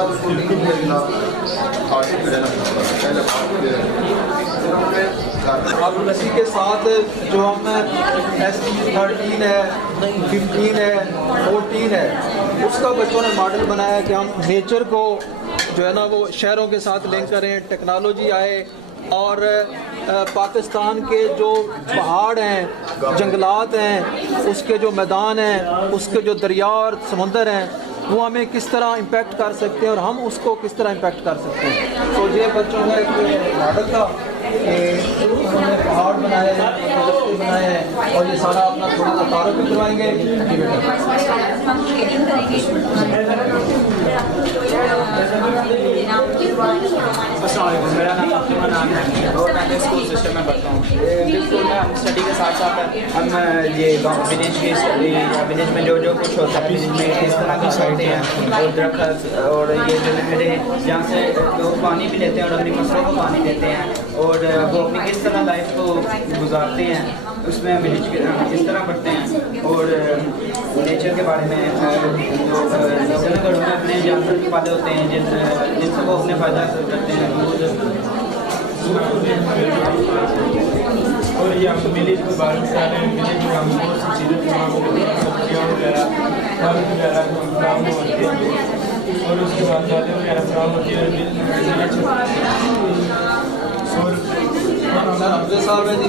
بعد اس کو لنک کیا جناب آٹو پہ رہنا پہلے اب اسی کے ساتھ جو ہم S13 ہے 15 ہے 14 ہے اس کا بچوں نے ماڈل بنایا ہے کہ ہم نیچر کو جو ہے نا وہ شہروں کے ساتھ لنک کریں، ٹیکنالوجی آئے اور پاکستان کے جو پہاڑ ہیں، جنگلات ہیں، اس کے جو میدان ہیں، اس کے جو دریا اور سمندر ہیں وہ ہمیں کس طرح امپیکٹ کر سکتے ہیں اور ہم اس کو کس طرح امپیکٹ کر سکتے ہیں۔ تو یہ بچوں کا ایک ماڈل تھا کہ انہوں نے پہاڑ بنائے ہیں، رستے بنائے ہیں اور یہ سارا اپنا تھوڑا سا تعارف بھی کروائیں گے۔ السلام علیکم، میرا نام احمد نام ہے اور میں اسکول سسٹم میں پڑھتا ہوں۔ بالکل میں ہم اسٹڈی کے ساتھ ساتھ ہم یہ گاؤں ولیج کی اسٹڈی یا ولیج میں جو کچھ ہوتا ہے ولیج میں اس طرح کی سائٹیں ہیں اور درخت اور یہ جو میرے جہاں سے لوگ پانی بھی لیتے ہیں اور اپنی فصلوں کو پانی دیتے ہیں اور وہ اپنی کس طرح لائف کو گزارتے ہیں اس میں ولیج کے اس طرح پڑھتے ہیں اور نیچر کے بارے میں جو گھروں میں اپنے جانور بھی پالے ہوتے ہیں جن سے وہ اپنے فائدہ کرتے ہیں اور یہ ہم ولیج کے بارے میں رہے ہیں۔ ولیج میں ہم بہت سی چیزیں سبزیاں وغیرہ پھل وغیرہ فراہم ہوتی ہے اور اس کے بعد دادی وغیرہ فراہم ہوتی ہے اور حمزہ صاحب ہے جی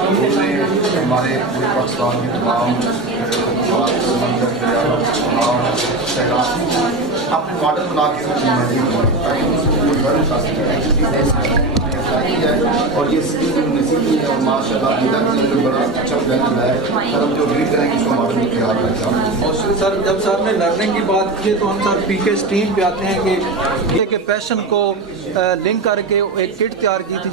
ہمارے پورے پاکستان میں تمام اپنے ماڈل بنا کے اور یہ اسکل جو انہیں سیکھی ہے اور ماشاء اللہ بڑا اچھا پلان ہے۔ سر ہم جو ریڈ کریں گے اس کو ماڈل میں تیار رکھا۔ اور سر جب سر نے لرننگ کی بات کی تو ہم سر پی کے اسٹریم پہ آتے ہیں کہ پیشن کو لنک کر کے ایک کٹ تیار کی تھی